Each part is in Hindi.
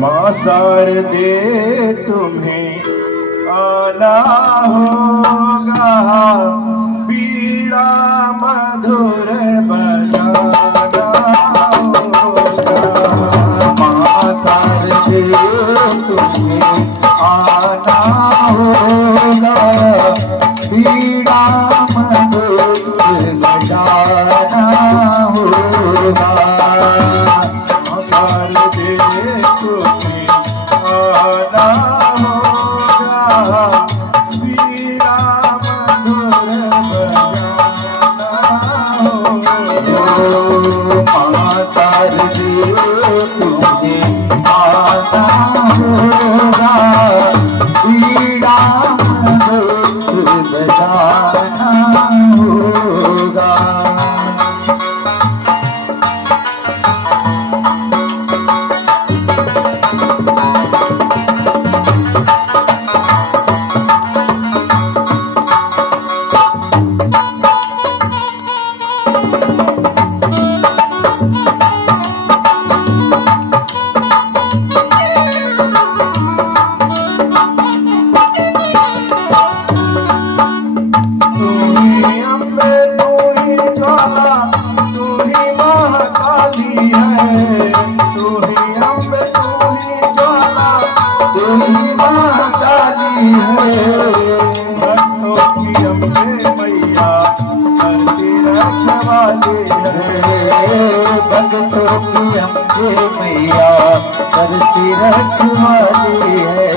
माँ शारदे तुम्हें आना होगा, पीड़ा मधुर बजाना होगा। माँ शारदे तुम्हें आना होगा, पीड़ा मधुर बजाना होगा। माँ शारदे तुम्हें आना होगा, पीड़ा मधुर बजाना होगा। माँ शारदे तुम्हें आना होगा, पीड़ा मधुर बजाना होगा। भक्तों की अम्बे मैया करती रखवाली है।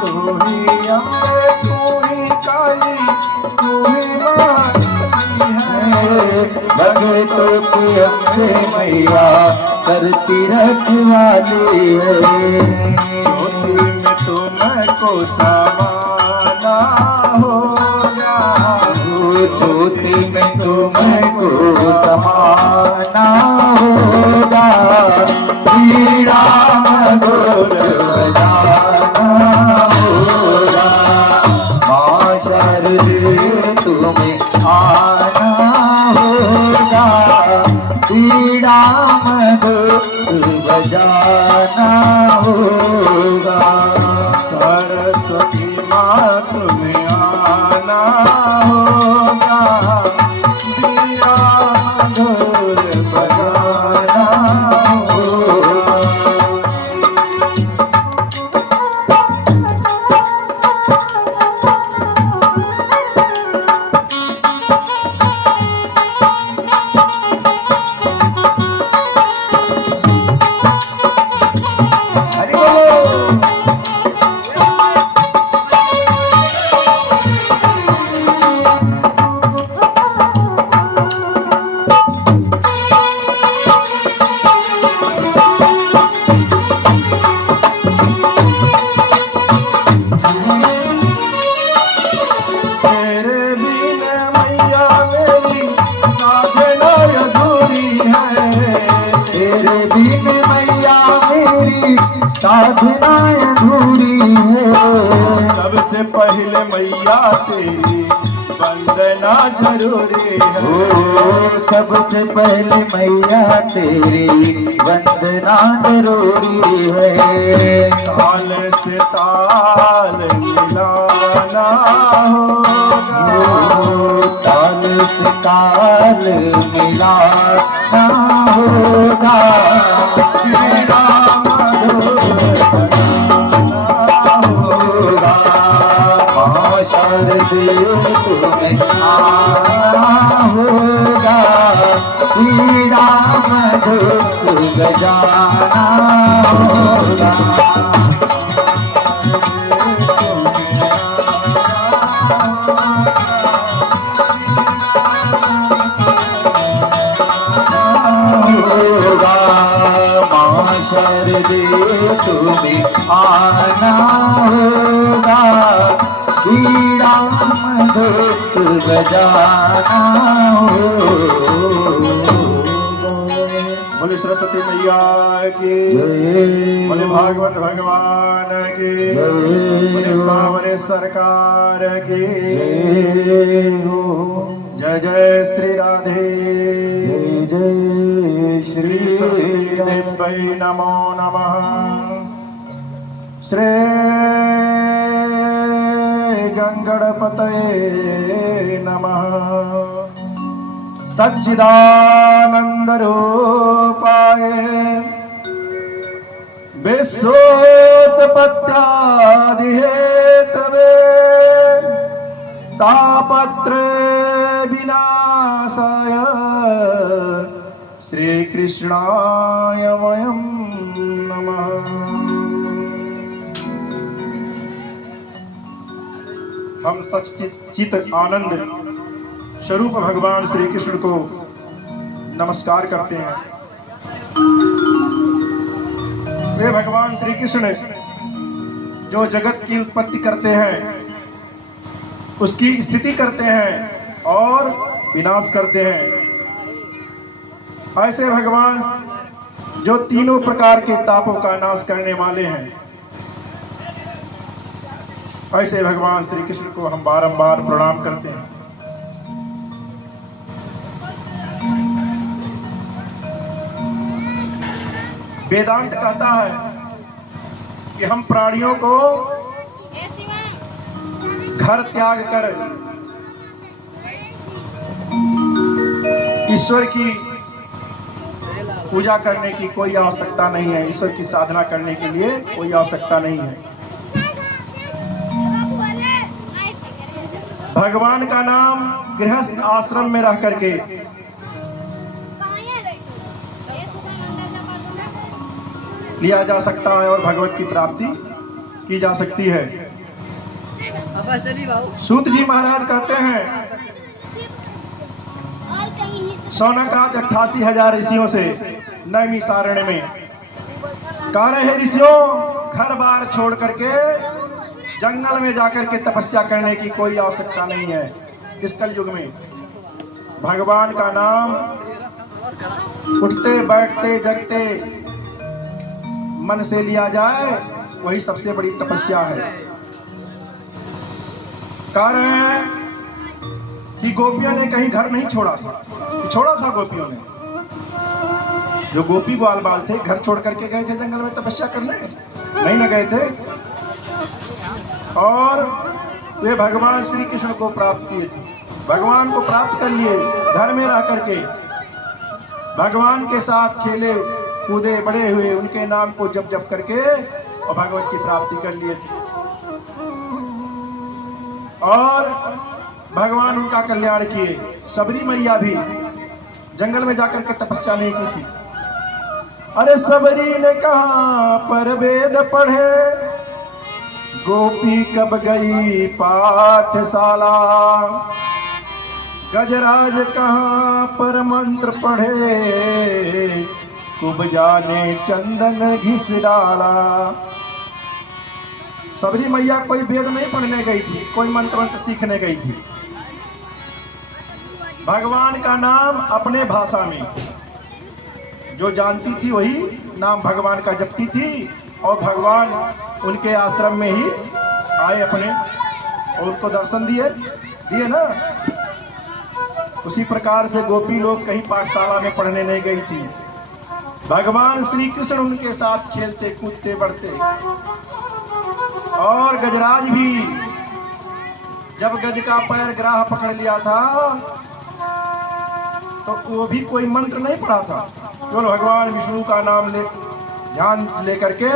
तू ही अम्बे, तू ही काली, तू ही महाकाली है। भक्तों की अम्बे मैया करती रखवाली है। ज्योति में तुमको समाना होगा, ज्योति में तुमको समाना होगा, पीड़ा मधुर बजाना होगा। माँ शारदे तुम्हें आना होगा, पीड़ा मधुर बजाना होगा। सरस्वती माँ तुम्हें आना होगा, पीड़ा मधुर बजाना होगा। साधना अधूरी है। सबसे पहले मैया तेरी वंदना जरूरी है। सबसे पहले मैया तेरी वंदना जरूरी है। ताल से ताल मिलाना होगा, ताल से ताल मिलाना होगा। पीड़ा मधुर बजाना होगा। माँ शारदे तुम्हें आना होगा, पीड़ा मधुर बजाना होगा। माँ शारदे तुम्हें आना होगा, पीड़ा मधुर बजाना होगा। बोले सरस्वती मैया की, बोले भागवत भगवान की, बोले सावरे सरकार की। जय जय श्री राधे। जय श्री देव्यै नमो नमः। श्री गंगणपतये नमः। सच्चिदानंद रूपाय विश्वोत्पत्त्यादिहेतवे तापत्रय विनाशाय श्री कृष्णाय वयं नमः। हम सच्चित आनंद स्वरूप भगवान श्री कृष्ण को नमस्कार करते हैं। वे भगवान श्री कृष्ण जो जगत की उत्पत्ति करते हैं, उसकी स्थिति करते हैं और विनाश करते हैं। ऐसे भगवान जो तीनों प्रकार के तापों का नाश करने वाले हैं, ऐसे भगवान श्री कृष्ण को हम बारंबार प्रणाम करते हैं। वेदांत कहता है कि हम प्राणियों को घर त्याग कर ईश्वर की पूजा करने की कोई आवश्यकता नहीं है, ईश्वर की साधना करने के लिए कोई आवश्यकता नहीं है। भगवान का नाम गृहस्थ आश्रम में रह करके लिया जा सकता है और भगवत की प्राप्ति की जा सकती है। सूत जी महाराज कहते हैं, शौनकाद 88,000 ऋषियों से नैमिषारण्य में कह रहे हैं, ऋषियों घर बार छोड़ करके जंगल में जाकर के तपस्या करने की कोई आवश्यकता नहीं है। इस कलयुग में भगवान का नाम उठते बैठते जगते मन से लिया जाए, वही सबसे बड़ी तपस्या है। कह रहे हैं कि गोपियों ने कहीं घर नहीं छोड़ा था, छोड़ा था गोपियों ने। जो गोपी ग्वाल बाल थे घर छोड़ करके गए थे जंगल में तपस्या करने, नहीं न गए थे। और वे भगवान श्री कृष्ण को प्राप्त किए थे, भगवान को प्राप्त कर लिए। घर में रह करके भगवान के साथ खेले कूदे बड़े हुए, उनके नाम को जप जप करके और भगवत की प्राप्ति कर लिए थे। और भगवान उनका कल्याण किए। सबरी मैया भी जंगल में जाकर के तपस्या नहीं की थी। अरे सबरी ने कहा पर वेद पढ़े, गोपी कब गई पाठशाला। गजराज कहाँ पर मंत्र पढ़े, कुब जाने चंदन घिस डाला। सबरी मैया कोई वेद नहीं पढ़ने गई थी, कोई मंत्र सीखने गई थी। भगवान का नाम अपने भाषा में जो जानती थी वही नाम भगवान का जपती थी, और भगवान उनके आश्रम में ही आए अपने और उसको दर्शन दिए ना। उसी प्रकार से गोपी लोग कहीं पाठशाला में पढ़ने नहीं गई थी। भगवान श्री कृष्ण उनके साथ खेलते कूदते बढ़ते। और गजराज भी जब गज का पैर ग्राह पकड़ लिया था तो वो भी कोई मंत्र नहीं पढ़ा था, केवल भगवान विष्णु का नाम ध्यान लेकर के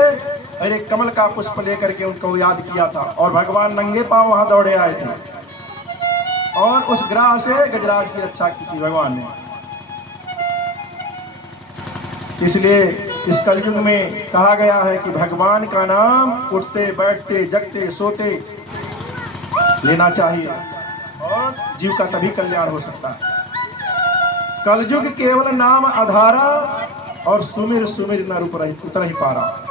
और एक कमल का पुष्प लेकर के उनको याद किया था। और भगवान नंगे पांव वहां दौड़े आए थे और उस ग्राह से गजराज की रक्षा की थी भगवान ने। इसलिए इस कलयुग में कहा गया है कि भगवान का नाम उठते बैठते जगते सोते लेना चाहिए और जीव का तभी कल्याण हो सकता है। कलयुग केवल नाम आधारा और सुमिर सुमिर न रूप रही उतर ही पारा।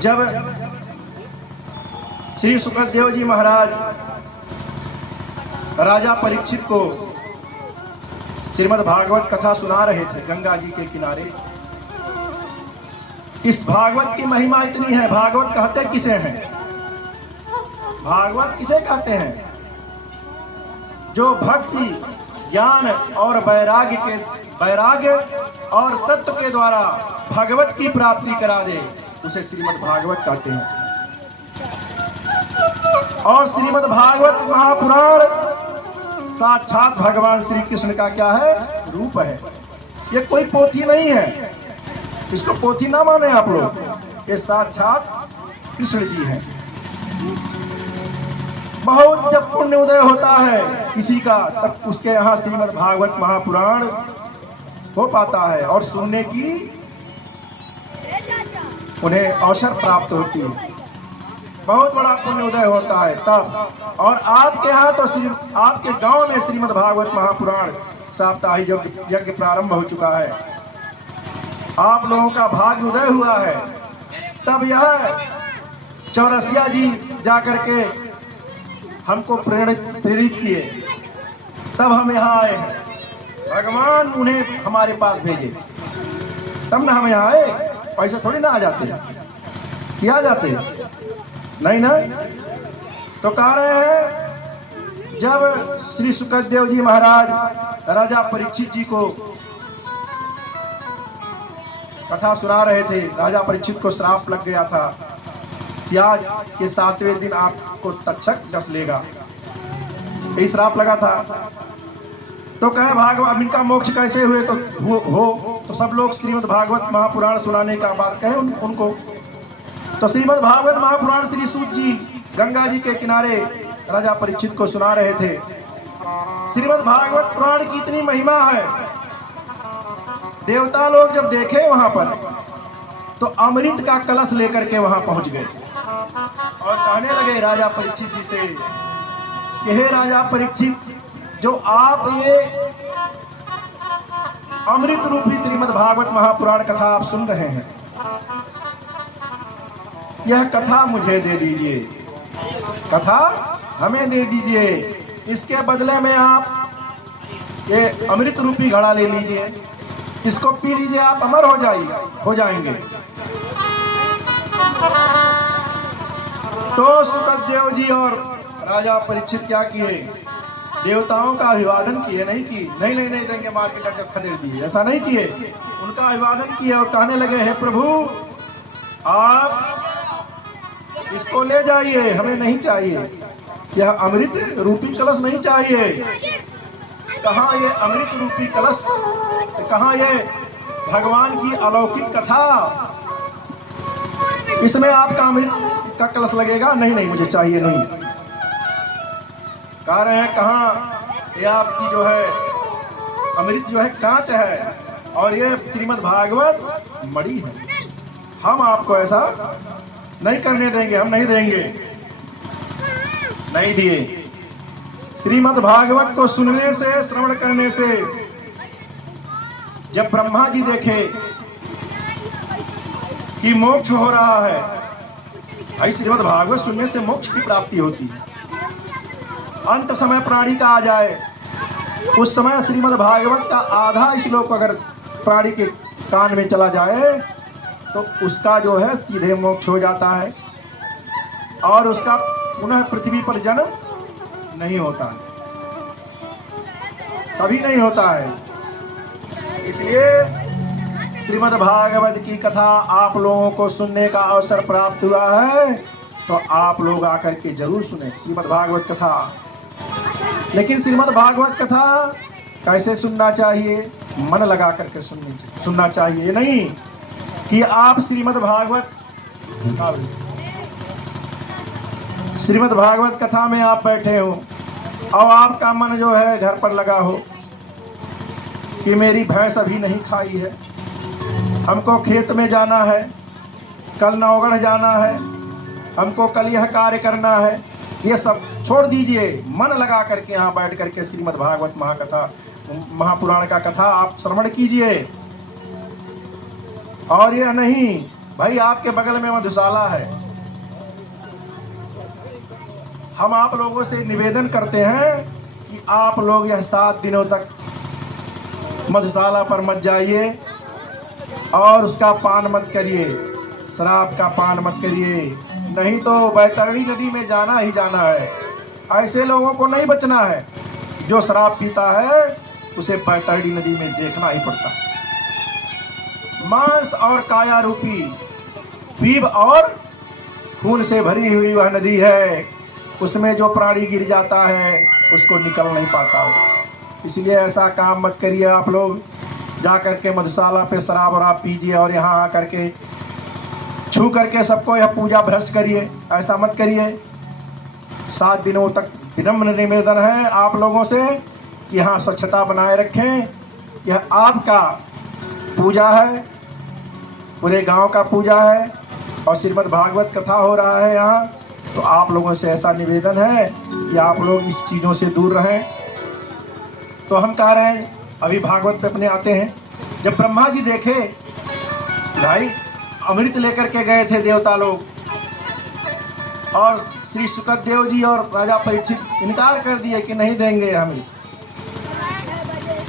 जब श्री सुखदेव जी महाराज राजा परीक्षित को श्रीमद् भागवत कथा सुना रहे थे गंगा जी के किनारे, इस भागवत की महिमा इतनी है। भागवत कहते किसे हैं? भागवत किसे कहते हैं? जो भक्ति, ज्ञान और वैराग्य और तत्व के द्वारा भगवत की प्राप्ति करा दे, उसे श्रीमद् भागवत कहते हैं। और श्रीमद् भागवत महापुराण साक्षात भगवान श्री कृष्ण का क्या है? रूप है। ये कोई पोथी नहीं है, इसको पोथी ना माने आप लोग, ये साक्षात कृष्ण जी हैं। बहुत जब पुण्य उदय होता है किसी का, तब उसके यहाँ श्रीमद् भागवत महापुराण हो पाता है और सुनने की उन्हें अवसर प्राप्त होती है। बहुत बड़ा पुण्य उदय होता है तब। और आपके यहाँ तो आपके गांव में श्रीमद् भागवत महापुराण साप्ताहिक यज्ञ प्रारंभ हो चुका है, आप लोगों का भाग्य उदय हुआ है। तब यह चौरसिया जी जाकर के हमको प्रेरित किए, तब हम यहाँ आए हैं। भगवान उन्हें हमारे पास भेजे, तब ना हम यहाँ आए। पैसे थोड़ी ना आ जाते, क्या जाते नहीं ना। तो कह रहे हैं, जब श्री सुखदेव जी महाराज राजा परीक्षित जी को कथा सुना रहे थे, राजा परीक्षित को श्राप लग गया था कि आज के 7वें दिन आपको तक्षक डस लेगा, यही श्राप लगा था। तो कहे भागवत इनका मोक्ष कैसे हुए? तो सब लोग श्रीमद् भागवत महापुराण सुनाने का बात कहे उनको। तो श्रीमद् भागवत महापुराण श्री सूत जी गंगा जी के किनारे राजा परीक्षित को सुना रहे थे। श्रीमद् भागवत पुराण की इतनी महिमा है, देवता लोग जब देखे वहां पर तो अमृत का कलश लेकर के वहां पहुंच गए और कहने लगे राजा परीक्षित जी से कि हे राजा परीक्षित, जो आप ये अमृत रूपी श्रीमद् भागवत महापुराण कथा आप सुन रहे हैं, यह कथा मुझे दे दीजिए, कथा हमें दे दीजिए। इसके बदले में आप ये अमृत रूपी घड़ा ले लीजिए, इसको पी लीजिए, आप अमर हो जाएंगे। तो सुखदेव जी और राजा परीक्षित क्या किए? देवताओं का अभिवादन किए, नहीं देंगे, मार्केट का खदेड़ दिए, ऐसा नहीं किए। उनका अभिवादन किए और कहने लगे, हे प्रभु, आप इसको ले जाइए, हमें नहीं चाहिए, यह अमृत रूपी कलश नहीं चाहिए। कहाँ ये अमृत रूपी कलश, कहाँ ये भगवान की अलौकिक कथा, इसमें आपका अमृत का कलश लगेगा? नहीं मुझे चाहिए, नहीं। कह रहे हैं, कहाँ ये आपकी जो है अमृत जो है कांच है और ये श्रीमद् भागवत मणि है, हम आपको ऐसा नहीं करने देंगे, हम नहीं देंगे। नहीं दिए। श्रीमद् भागवत को सुनने से, श्रवण करने से जब ब्रह्मा जी देखे कि मोक्ष हो रहा है, भाई श्रीमद् भागवत सुनने से मोक्ष की प्राप्ति होती है। अंत समय प्राणी का आ जाए, उस समय श्रीमद् भागवत का आधा श्लोक अगर प्राणी के कान में चला जाए तो उसका जो है सीधे मोक्ष हो जाता है और उसका पुनः पृथ्वी पर जन्म नहीं होता है, कभी नहीं होता है। इसलिए श्रीमद् भागवत की कथा आप लोगों को सुनने का अवसर प्राप्त हुआ है, तो आप लोग आकर के जरूर सुने श्रीमद् भागवत कथा। लेकिन श्रीमद् भागवत कथा कैसे सुनना चाहिए? मन लगा करके सुनना चाहिए, नहीं कि आप श्रीमद् भागवत कथा में आप बैठे हो और आपका मन जो है घर पर लगा हो कि मेरी भैंस अभी नहीं खाई है, हमको खेत में जाना है, कल नौगढ़ जाना है, हमको कल यह कार्य करना है, ये सब छोड़ दीजिए। मन लगा करके यहाँ बैठ करके श्रीमद् भागवत महापुराण का कथा आप श्रवण कीजिए। और यह नहीं भाई आपके बगल में मधुशाला है, हम आप लोगों से निवेदन करते हैं कि आप लोग यह 7 दिनों तक मधुशाला पर मत जाइए और उसका पान मत करिए, शराब का पान मत करिए, नहीं तो बैतरणी नदी में जाना ही जाना है। ऐसे लोगों को नहीं बचना है। जो शराब पीता है उसे बैतरणी नदी में देखना ही पड़ता है। मांस और काया रूपी पीप और खून से भरी हुई वह नदी है। उसमें जो प्राणी गिर जाता है उसको निकल नहीं पाता हो। इसलिए ऐसा काम मत करिए आप लोग, जा करके मधुशाला पे शराब वराब पीजिए और यहाँ आकर के छू करके सबको यह पूजा भ्रष्ट करिए। ऐसा मत करिए। 7 दिनों तक विनम्र निवेदन है आप लोगों से कि यहाँ स्वच्छता बनाए रखें। यह आपका पूजा है, पूरे गांव का पूजा है और श्रीमद् भागवत कथा हो रहा है यहाँ। तो आप लोगों से ऐसा निवेदन है कि आप लोग इस चीज़ों से दूर रहें। तो हम कह रहे हैं, अभी भागवत पे अपने आते हैं। जब ब्रह्मा जी देखे भाई अमृत लेकर के गए थे देवता लोग, और श्री सुखदेव जी और राजा परीक्षित इनकार कर दिए कि नहीं देंगे हमें,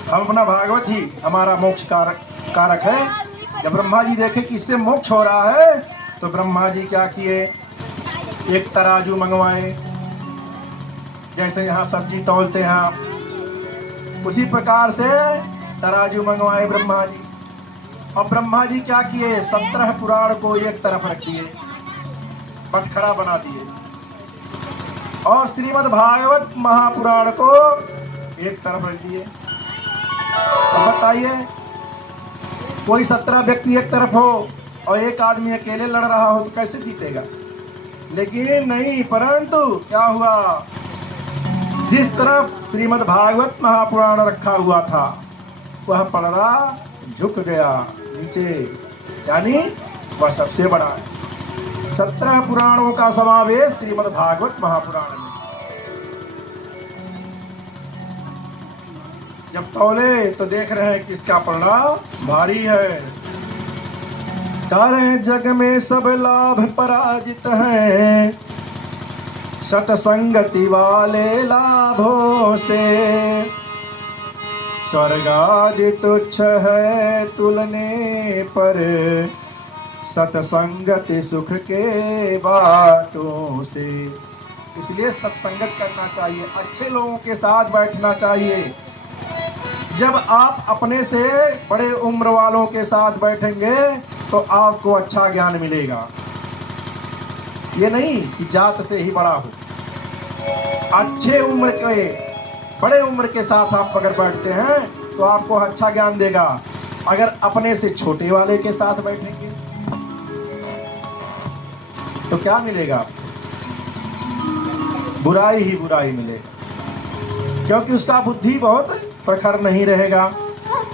हम अपना भागवत ही हमारा मोक्ष कारक है। जब ब्रह्मा जी देखे कि इससे मोक्ष हो रहा है तो ब्रह्मा जी क्या किए, एक तराजू मंगवाए। जैसे यहाँ सब्जी तौलते हैं उसी प्रकार से तराजू मंगवाए ब्रह्मा जी। और ब्रह्मा जी क्या किए, 17 पुराण को एक तरफ रख दिए, बटखरा बना दिए, और श्रीमद् भागवत महापुराण को एक तरफ रख दिए। अब बताइए, कोई 17 व्यक्ति एक तरफ हो और एक आदमी अकेले लड़ रहा हो तो कैसे जीतेगा? लेकिन नहीं, परंतु क्या हुआ, जिस तरफ श्रीमद् भागवत महापुराण रखा हुआ था वह पलड़ा झुक गया नीचे, यानी वह सबसे बड़ा है। 17 पुराणों का समावेश श्रीमद् भागवत महापुराण में। जब तौले तो देख रहे हैं कि इसका पलड़ा भारी है। कह रहे हैं जग में सब लाभ पराजित हैं, सतसंगति वाले लाभों से स्वर्गादि तुच्छ है तुलने पर, सतसंगति सुख के बातों से। इसलिए सत्संगत करना चाहिए, अच्छे लोगों के साथ बैठना चाहिए। जब आप अपने से बड़े उम्र वालों के साथ बैठेंगे तो आपको अच्छा ज्ञान मिलेगा। ये नहीं कि जात से ही बड़ा हो, अच्छे उम्र के बड़े उम्र के साथ आप अगर बैठते हैं तो आपको अच्छा ज्ञान देगा। अगर अपने से छोटे वाले के साथ बैठेंगे तो क्या मिलेगा? बुराई ही बुराई मिलेगा, क्योंकि उसका बुद्धि बहुत प्रखर नहीं रहेगा,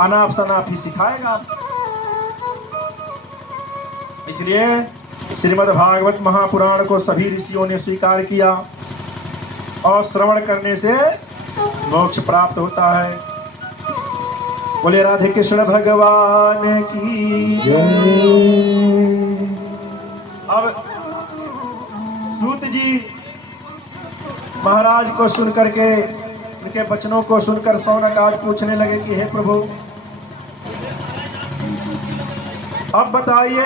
अनाप शनाप ही सिखाएगा। इसलिए श्रीमद् भागवत महापुराण को सभी ऋषियों ने स्वीकार किया और श्रवण करने से मोक्ष प्राप्त होता है। बोले राधे कृष्ण भगवान की जय। अब सूत जी महाराज को सुन करके, उनके वचनों को सुनकर शौनक आज पूछने लगे कि हे प्रभु, अब बताइए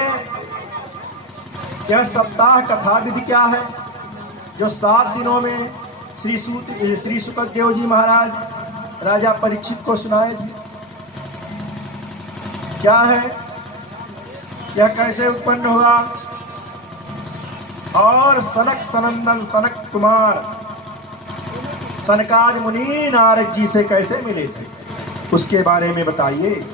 यह सप्ताह कथा विधि क्या है जो 7 दिनों में श्री सुखदेव जी महाराज राजा परीक्षित को सुनाए थे? क्या है, यह कैसे उत्पन्न हुआ, और सनक सनंदन सनक कुमार सनकाद मुनि नारद जी से कैसे मिले थे, उसके बारे में बताइए।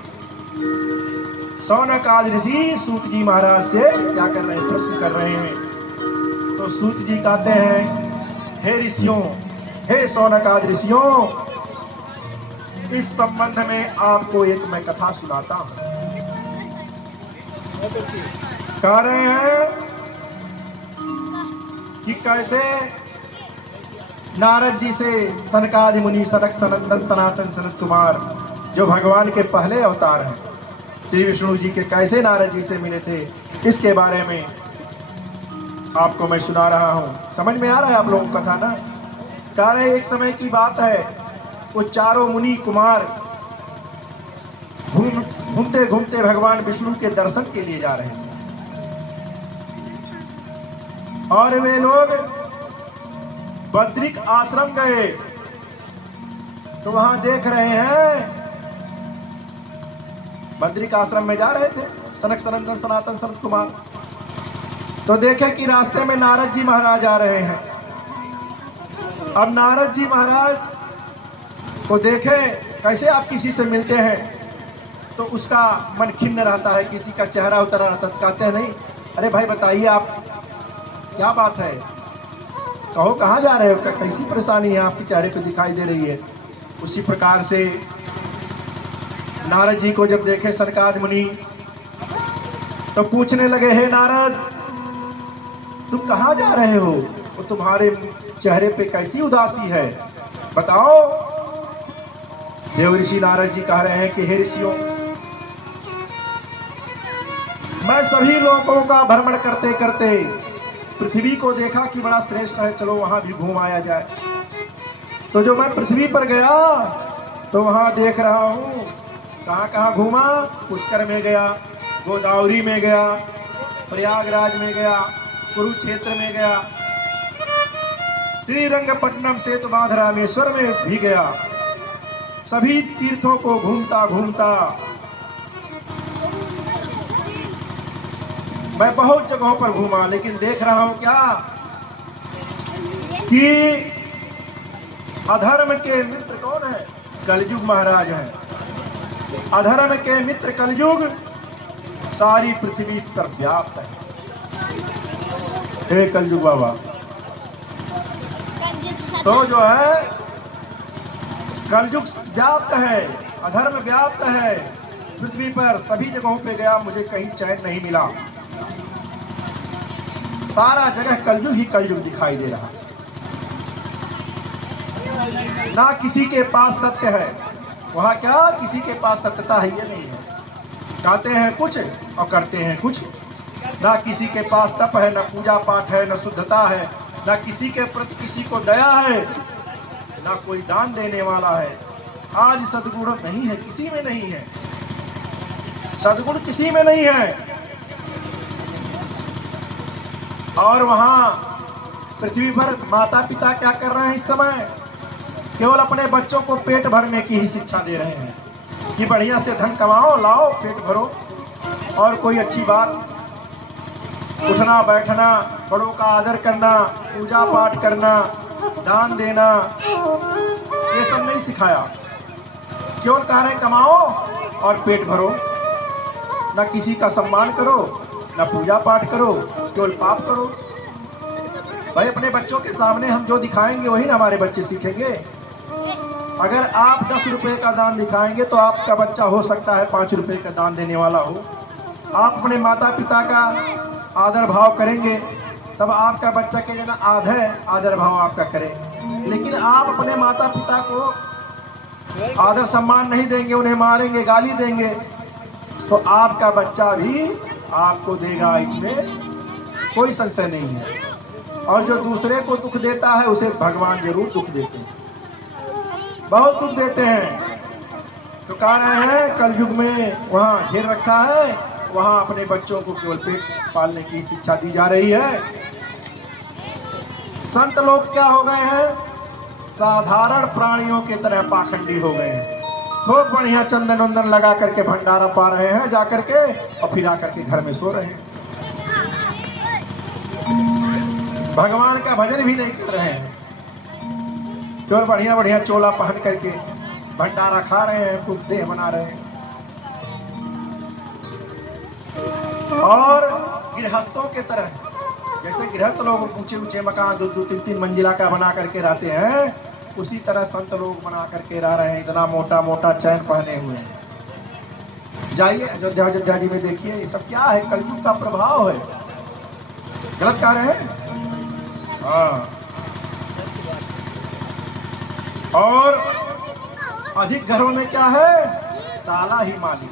सौनकाद ऋषि सूत जी महाराज से क्या कर रहे हैं, प्रश्न कर रहे हैं। तो सूत जी कहते हैं, हे ऋषियों, हे सौनकाद ऋषियों, इस संबंध में आपको एक मैं कथा सुनाता हूं। कह रहे हैं कि कैसे नारद जी से सनकादि मुनि सनक सनंदन सनातन सनत कुमार जो भगवान के पहले अवतार हैं श्री विष्णु जी के, कैसे नारद जी से मिले थे, इसके बारे में आपको मैं सुना रहा हूँ। समझ में आ रहा है आप लोगों को कथा ना? कह रहे एक समय की बात है, वो चारों मुनि कुमार घूमते घूमते भगवान विष्णु के दर्शन के लिए जा रहे हैं। और वे लोग बद्रिक आश्रम गए तो वहां देख रहे हैं, बद्रिक आश्रम में जा रहे थे सनक सनंदन सनातन संत कुमार, तो देखे कि रास्ते में नारद जी महाराज आ रहे हैं। अब नारद जी महाराज को देखे, कैसे आप किसी से मिलते हैं तो उसका मन खिन्न रहता है, किसी का चेहरा उतरा रहता है, कहते हैं नहीं, अरे भाई बताइए आप क्या बात है, कहो कहाँ जा रहे हो, कैसी परेशानी है आपके चेहरे पे दिखाई दे रही है। उसी प्रकार से नारद जी को जब देखे सनकादि मुनि तो पूछने लगे, हे नारद तुम कहाँ जा रहे हो, वो तुम्हारे चेहरे पे कैसी उदासी है, बताओ। देव ऋषि नारद जी कह रहे हैं कि हे ऋषियों, मैं सभी लोगों का भ्रमण करते करते पृथ्वी को देखा कि बड़ा श्रेष्ठ है, चलो वहां भी घूम आया जाए। तो जो मैं पृथ्वी पर गया तो वहां देख रहा हूँ, कहाँ कहाँ घूमा, पुष्कर में गया, गोदावरी में गया, प्रयागराज में गया, कुरुक्षेत्र में गया, श्रीरंगपट्टनम सेतु बांध रामेश्वर में भी गया। सभी तीर्थों को घूमता घूमता मैं बहुत जगहों पर घूमा, लेकिन देख रहा हूं क्या कि अधर्म के मित्र कौन है, कलयुग महाराज हैं। अधर्म के मित्र कलयुग सारी पृथ्वी पर व्याप्त है। हे कलयुग बाबा, तो जो है कलयुग व्याप्त है, अधर्म व्याप्त है पृथ्वी पर, सभी जगहों पे गया, मुझे कहीं चैन नहीं मिला। सारा जगह कलयुग ही कलयुग दिखाई दे रहा है, ना किसी के पास सत्य है। वहां क्या किसी के पास सत्यता है, ये नहीं है, कहते हैं कुछ और करते हैं कुछ। ना किसी के पास तप है, ना पूजा पाठ है, ना शुद्धता है, ना किसी के प्रति किसी को दया है, ना कोई दान देने वाला है। आज सद्गुण नहीं है, किसी में नहीं है, सद्गुण किसी में नहीं है। और वहां पृथ्वी पर माता पिता क्या कर रहे हैं इस समय, केवल अपने बच्चों को पेट भरने की ही शिक्षा दे रहे हैं कि बढ़िया से धन कमाओ, लाओ, पेट भरो, और कोई अच्छी बात, उठना बैठना, बड़ों का आदर करना, पूजा पाठ करना, दान देना, ये सब नहीं सिखाया। केवल कह रहे हैं कमाओ और पेट भरो, ना किसी का सम्मान करो, ना पूजा पाठ करो, केवल पाप करो। भाई अपने बच्चों के सामने हम जो दिखाएंगे वही ना हमारे बच्चे सीखेंगे। अगर आप 10 रुपए का दान दिखाएंगे तो आपका बच्चा हो सकता है 5 रुपए का दान देने वाला हो। आप अपने माता पिता का आदर भाव करेंगे तब आपका बच्चा के जना आदर भाव आपका करे। लेकिन आप अपने माता पिता को आदर सम्मान नहीं देंगे, उन्हें मारेंगे, गाली देंगे, तो आपका बच्चा भी आपको देगा, इसमें कोई संशय नहीं है। और जो दूसरे को दुख देता है उसे भगवान जरूर दुख देते हैं, बहुत दुख देते हैं। तो कह रहे हैं कलयुग में वहाँ घेर रखा है, वहाँ अपने बच्चों को केवल पेट पालने की शिक्षा दी जा रही है। संत लोग क्या हो गए हैं, साधारण प्राणियों की तरह पाखंडी हो गए हैं। खूब बढ़िया चंदन वंदन लगा करके भंडारा पा रहे हैं जा करके, और फिर आकर के घर में सो रहे हैं। भगवान का भजन भी नहीं कर रहे हैं, केवल बढ़िया बढ़िया चोला पहन करके भंडारा खा रहे हैं, खूब देह बना रहे हैं। और गृहस्थों के तरह, जैसे गृहस्थ लोग ऊंचे ऊंचे मकान 2-2, 3-3 मंजिला का बना करके रहते हैं, उसी तरह संत लोग बना करके रह रहे हैं, इतना मोटा मोटा चैन पहने हुए हैं। जाइए अयोध्या जी में देखिए, ये सब क्या है, कलयुग का प्रभाव है। गलत कह रहे हैं। हाँ, और अधिक घरों में क्या है, साला ही मालिक,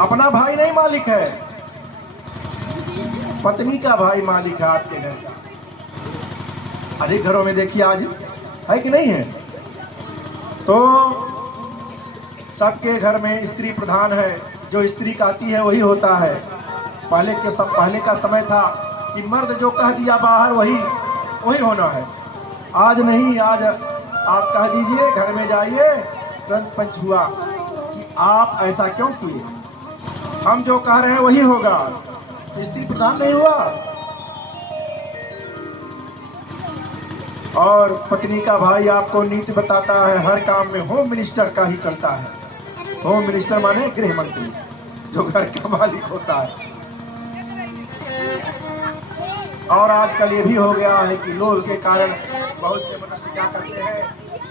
अपना भाई नहीं मालिक है, पत्नी का भाई मालिक है आपके घर का। अधिक घरों में देखिए आज है कि नहीं है। तो सबके घर में स्त्री प्रधान है, जो स्त्री कहती है वही होता है। पहले का समय था कि मर्द जो कह दिया बाहर वही होना है। आज नहीं, आज आप कह दीजिए घर में जाइए, तुरंत पंच हुआ कि आप ऐसा क्यों किए, हम जो कह रहे हैं वही होगा। स्त्री प्रधान नहीं हुआ। और पत्नी का भाई आपको नीति बताता है, हर काम में होम मिनिस्टर का ही चलता है। होम मिनिस्टर माने गृह मंत्री, जो घर का मालिक होता है। और आजकल ये भी हो गया है कि लोभ के कारण बहुत से मनुष्य क्या करते हैं,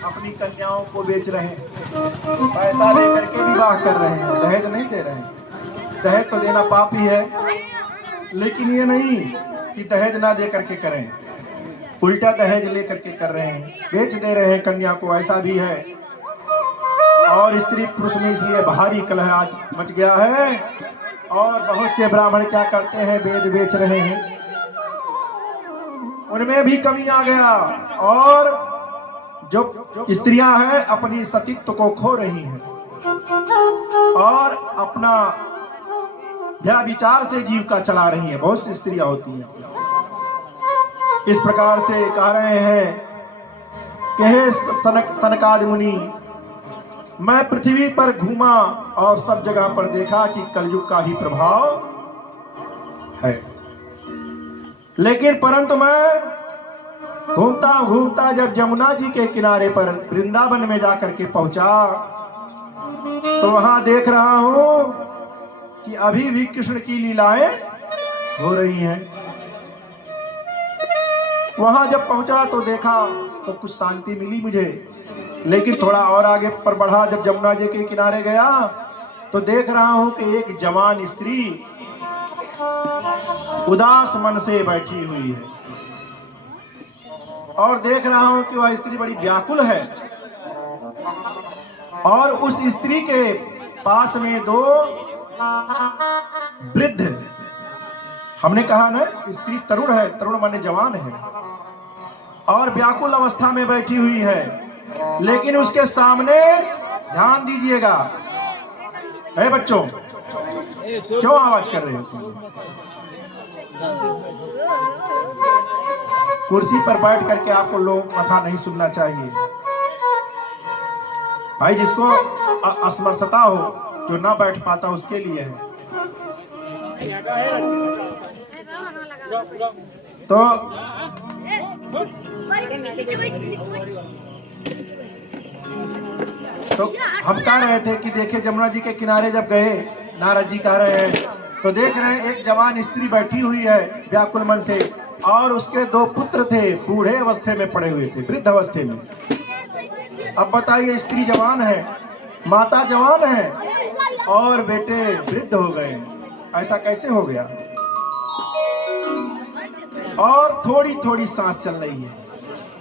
अपनी कन्याओं को बेच रहे हैं, पैसा लेकर के विवाह कर रहे हैं, दहेज नहीं दे रहे हैं। दहेज तो देना पाप ही है, लेकिन ये नहीं कि दहेज ना दे करके करें, उल्टा दहेज ले करके कर रहे हैं, बेच दे रहे हैं कन्या को, ऐसा भी है। और स्त्री पुरुष में इसलिए भारी कलह आज मच गया है। और बहुत से ब्राह्मण क्या करते हैं, वेद बेच रहे हैं, उनमें भी कमी आ गया। और जो स्त्रियां हैं अपनी सतीत्व को खो रही हैं और अपना विचार से जीविका चला रही हैं। बहुत सी स्त्रियां होती हैं इस प्रकार से कह रहे हैं कि हे सनकादि मुनि, मैं पृथ्वी पर घूमा और सब जगह पर देखा कि कलयुग का ही प्रभाव है, लेकिन परंतु मैं घूमता घूमता जब यमुना जी के किनारे पर वृंदावन में जाकर के पहुंचा तो वहां देख रहा हूं कि अभी भी कृष्ण की लीलाएं हो रही हैं। वहां जब पहुंचा तो देखा तो कुछ शांति मिली मुझे, लेकिन थोड़ा और आगे पर बढ़ा, जब यमुना जी के किनारे गया तो देख रहा हूं कि एक जवान स्त्री उदास मन से बैठी हुई है और देख रहा हूं कि वह स्त्री बड़ी व्याकुल है। और उस स्त्री के पास में दो वृद्ध, हमने कहा ना स्त्री तरुण है, तरुण माने जवान है, और व्याकुल अवस्था में बैठी हुई है। लेकिन उसके सामने ध्यान दीजिएगा, है बच्चों, क्यों आवाज कर रहे हो? कुर्सी पर बैठ करके आपको लोग कथा नहीं सुनना चाहिए भाई। जिसको असमर्थता हो, जो ना बैठ पाता, उसके लिए है। तो हम कह रहे थे कि देखे यमुना जी के किनारे जब गए, नारद जी कह रहे हैं तो देख रहे हैं एक जवान स्त्री बैठी हुई है व्याकुल मन से, और उसके दो पुत्र थे, बूढ़े अवस्थे में पड़े हुए थे, वृद्ध अवस्थे में। अब बताइए, स्त्री जवान है, माता जवान है और बेटे वृद्ध हो गए, ऐसा कैसे हो गया? और थोड़ी थोड़ी सांस चल रही है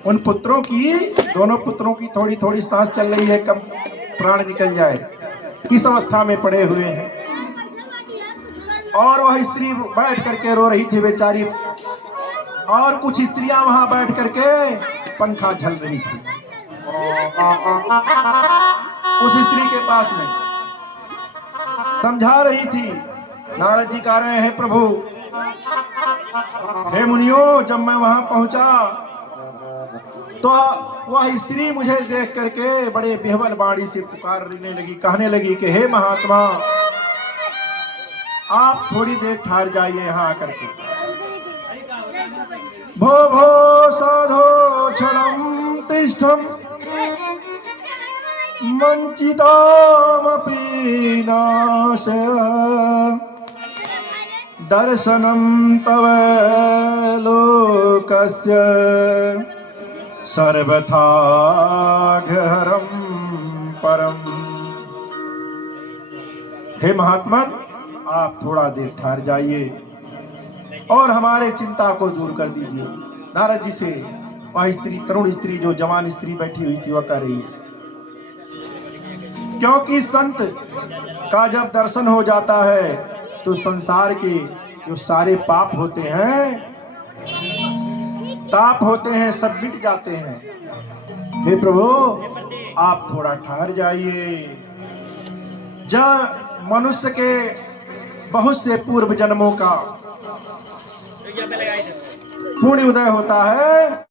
उन पुत्रों की, दोनों पुत्रों की थोड़ी थोड़ी सांस चल रही है, कब प्राण निकल जाए, किस अवस्था में पड़े हुए हैं। और वह स्त्री बैठ करके रो रही थी बेचारी, और कुछ स्त्रियां वहां बैठ करके पंखा झल रही थी उस स्त्री के पास में, समझा रही थी। नारद जी कह रहे हैं, प्रभु हे मुनियों, जब मैं वहां पहुंचा तो वह स्त्री मुझे देख करके बड़े बेहबल बाड़ी से पुकारने लगी, कहने लगी कि हे महात्मा, आप थोड़ी देर ठहर जाइए यहाँ आकर के। भो भो साधो क्षणं तिष्ठं मंचितामपि नाशय दर्शनं तव लोकस्य सर्वथा घरं परम। हे महात्मन, आप थोड़ा देर ठहर जाइए और हमारे चिंता को दूर कर दीजिए। नारद जी से वह स्त्री, तरुण स्त्री, जो जवान स्त्री बैठी हुई थी, वह कह रही है, क्योंकि संत का जब दर्शन हो जाता है तो संसार के जो सारे पाप होते हैं, ताप होते हैं, सब मिट जाते हैं। हे प्रभु, आप थोड़ा ठहर जाइए। जब मनुष्य के बहुत से पूर्व जन्मों का पूर्ण उदय होता है।